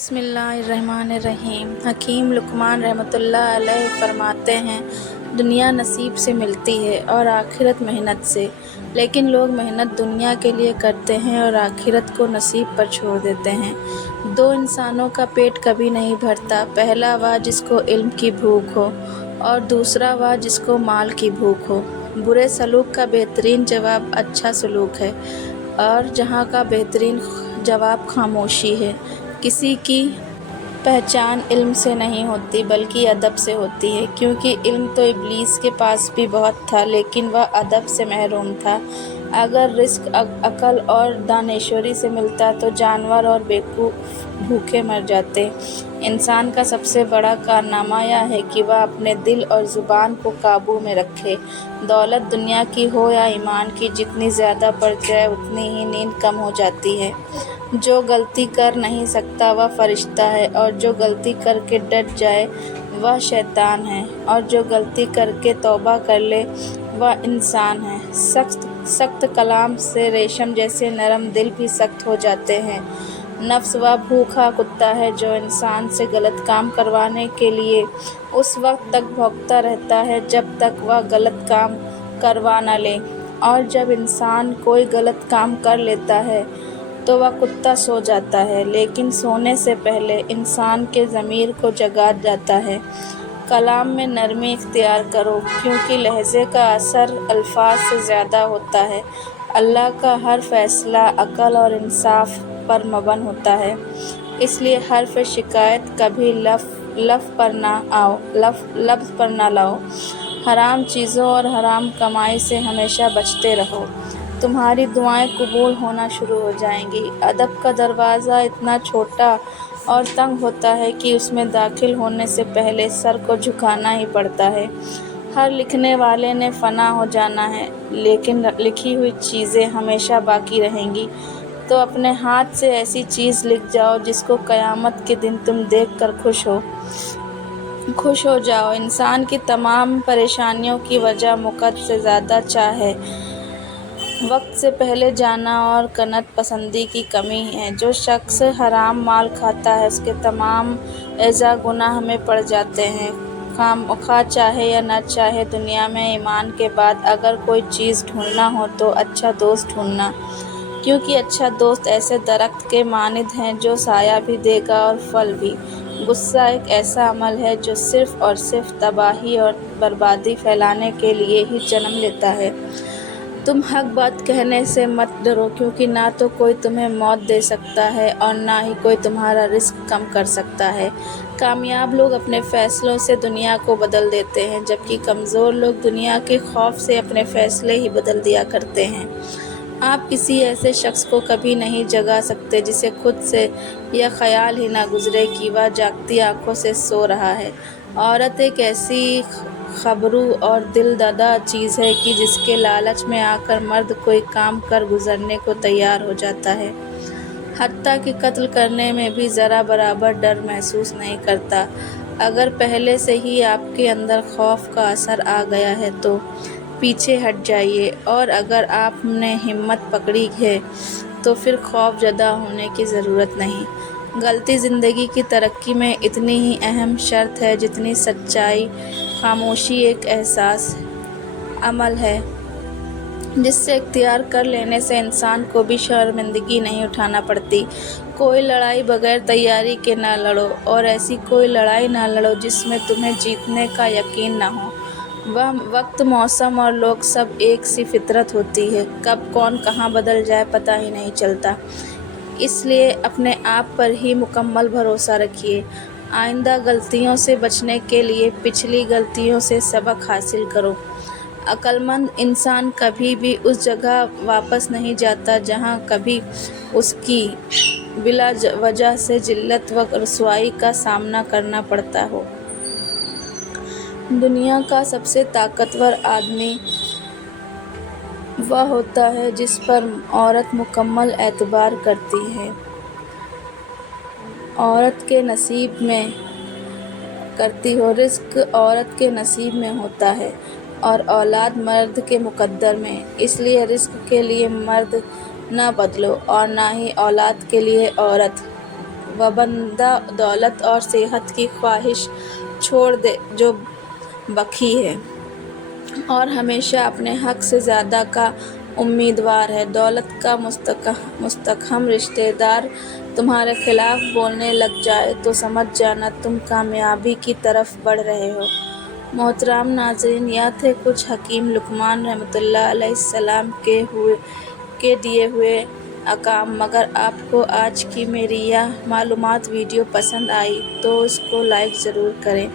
بسم اللہ الرحمن الرحیم۔ حکیم لقمان رحمۃ اللہ علیہ فرماتے ہیں، دنیا نصیب سے ملتی ہے اور آخرت محنت سے، لیکن لوگ محنت دنیا کے لیے کرتے ہیں اور آخرت کو نصیب پر چھوڑ دیتے ہیں۔ دو انسانوں کا پیٹ کبھی نہیں بھرتا، پہلا وہ جس کو علم کی بھوک ہو اور دوسرا وہ جس کو مال کی بھوک ہو۔ برے سلوک کا بہترین جواب اچھا سلوک ہے، اور جہاں کا بہترین جواب خاموشی ہے۔ کسی کی پہچان علم سے نہیں ہوتی بلکہ ادب سے ہوتی ہے، کیونکہ علم تو ابلیس کے پاس بھی بہت تھا لیکن وہ ادب سے محروم تھا۔ اگر رزق عقل اور دانشوری سے ملتا تو جانور اور بیوقوف بھوکے مر جاتے۔ انسان کا سب سے بڑا کارنامہ یہ ہے کہ وہ اپنے دل اور زبان کو قابو میں رکھے۔ دولت دنیا کی ہو یا ایمان کی، جتنی زیادہ بڑھ جائے اتنی ہی نیند کم ہو جاتی ہے۔ جو غلطی کر نہیں سکتا وہ فرشتہ ہے، اور جو غلطی کر کے ڈٹ جائے وہ شیطان ہے، اور جو غلطی کر کے توبہ کر لے وہ انسان ہے۔ سخت کلام سے ریشم جیسے نرم دل بھی سخت ہو جاتے ہیں۔ نفس وہ بھوکا کتا ہے جو انسان سے غلط کام کروانے کے لیے اس وقت تک بھونکتا رہتا ہے جب تک وہ غلط کام کروا نہ لے، اور جب انسان کوئی غلط کام کر لیتا ہے تو وہ کتا سو جاتا ہے، لیکن سونے سے پہلے انسان کے ضمیر کو جگا جاتا ہے۔ کلام میں نرمی اختیار کرو، کیونکہ لہجے کا اثر الفاظ سے زیادہ ہوتا ہے۔ اللہ کا ہر فیصلہ عقل اور انصاف پر مبنی ہوتا ہے، اس لیے حرف شکایت کبھی لفظ پر نہ لاؤ۔ حرام چیزوں اور حرام کمائی سے ہمیشہ بچتے رہو، تمہاری دعائیں قبول ہونا شروع ہو جائیں گی۔ ادب کا دروازہ اتنا چھوٹا اور تنگ ہوتا ہے کہ اس میں داخل ہونے سے پہلے سر کو جھکانا ہی پڑتا ہے۔ ہر لکھنے والے نے فنا ہو جانا ہے، لیکن لکھی ہوئی چیزیں ہمیشہ باقی رہیں گی۔ تو اپنے ہاتھ سے ایسی چیز لکھ جاؤ جس کو قیامت کے دن تم دیکھ کر خوش ہو جاؤ۔ انسان کی تمام پریشانیوں کی وجہ موقع سے زیادہ چاہ ہے، وقت سے پہلے جانا اور کنت پسندی کی کمی ہے۔ جو شخص حرام مال کھاتا ہے اس کے تمام اعضاء گناہ میں پڑ جاتے ہیں، خواہ چاہے یا نہ چاہے۔ دنیا میں ایمان کے بعد اگر کوئی چیز ڈھونڈنا ہو تو اچھا دوست ڈھونڈنا، کیونکہ اچھا دوست ایسے درخت کے مانند ہے جو سایہ بھی دے گا اور پھل بھی۔ غصہ ایک ایسا عمل ہے جو صرف اور صرف تباہی اور بربادی پھیلانے کے لیے ہی جنم لیتا ہے۔ تم حق بات کہنے سے مت ڈرو، کیونکہ نہ تو کوئی تمہیں موت دے سکتا ہے اور نہ ہی کوئی تمہارا رزق کم کر سکتا ہے۔ کامیاب لوگ اپنے فیصلوں سے دنیا کو بدل دیتے ہیں، جبکہ کمزور لوگ دنیا کے خوف سے اپنے فیصلے ہی بدل دیا کرتے ہیں۔ آپ کسی ایسے شخص کو کبھی نہیں جگا سکتے جسے خود سے یہ خیال ہی نہ گزرے کہ وہ جاگتی آنکھوں سے سو رہا ہے۔ عورت ایک ایسی خبرو اور دل دادہ چیز ہے کہ جس کے لالچ میں آ کر مرد کوئی کام کر گزرنے کو تیار ہو جاتا ہے، حتیٰ کہ قتل کرنے میں بھی ذرا برابر ڈر محسوس نہیں کرتا۔ اگر پہلے سے ہی آپ کے اندر خوف کا اثر آ گیا ہے تو پیچھے ہٹ جائیے، اور اگر آپ نے ہمت پکڑی ہے تو پھر خوف زدہ ہونے کی ضرورت نہیں۔ غلطی زندگی کی ترقی میں اتنی ہی اہم شرط ہے جتنی سچائی۔ خاموشی ایک حساس عمل ہے جس سے اختیار کر لینے سے انسان کو بھی شرمندگی نہیں اٹھانا پڑتی۔ کوئی لڑائی بغیر تیاری کے نہ لڑو، اور ایسی کوئی لڑائی نہ لڑو جس میں تمہیں جیتنے کا یقین نہ ہو۔ وقت، موسم اور لوگ سب ایک سی فطرت ہوتی ہے، کب کون کہاں بدل جائے پتہ ہی نہیں چلتا۔ اس لیے اپنے آپ پر ہی مکمل بھروسہ رکھیے۔ آئندہ غلطیوں سے بچنے کے لیے پچھلی غلطیوں سے سبق حاصل کرو۔ عقل مند انسان کبھی بھی اس جگہ واپس نہیں جاتا جہاں کبھی اس کی بلا وجہ سے ذلت و رسوائی کا سامنا کرنا پڑتا ہو۔ دنیا کا سب سے طاقتور آدمی وہ ہوتا ہے جس پر عورت مکمل اعتبار کرتی ہے۔ عورت کے نصیب میں کرتی ہو، رزق عورت کے نصیب میں ہوتا ہے اور اولاد مرد کے مقدر میں۔ اس لیے رزق کے لیے مرد نہ بدلو اور نہ ہی اولاد کے لیے عورت۔ بندہ دولت اور صحت کی خواہش چھوڑ دے جو بخیل ہے اور ہمیشہ اپنے حق سے زیادہ کا امیدوار ہے۔ دولت کا مستحکم رشتہ دار تمہارے خلاف بولنے لگ جائے تو سمجھ جانا تم کامیابی کی طرف بڑھ رہے ہو۔ محترم ناظرین، یہ تھے کچھ حکیم لقمان رحمۃ اللہ علیہ السلام کے دیے ہوئے احکام۔ اگر آپ کو آج کی میری یہ معلومات ویڈیو پسند آئی تو اس کو لائک ضرور کریں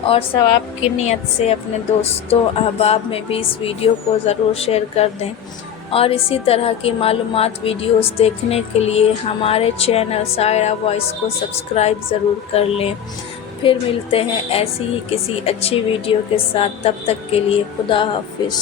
اور ثواب کی نیت سے اپنے دوستوں احباب میں بھی اس ویڈیو کو ضرور شیئر کر دیں اور اسی طرح کی معلومات ویڈیوز دیکھنے کے لیے ہمارے چینل سائرہ وائس کو سبسکرائب ضرور کر لیں۔ پھر ملتے ہیں ایسی ہی کسی اچھی ویڈیو کے ساتھ، تب تک کے لیے خدا حافظ۔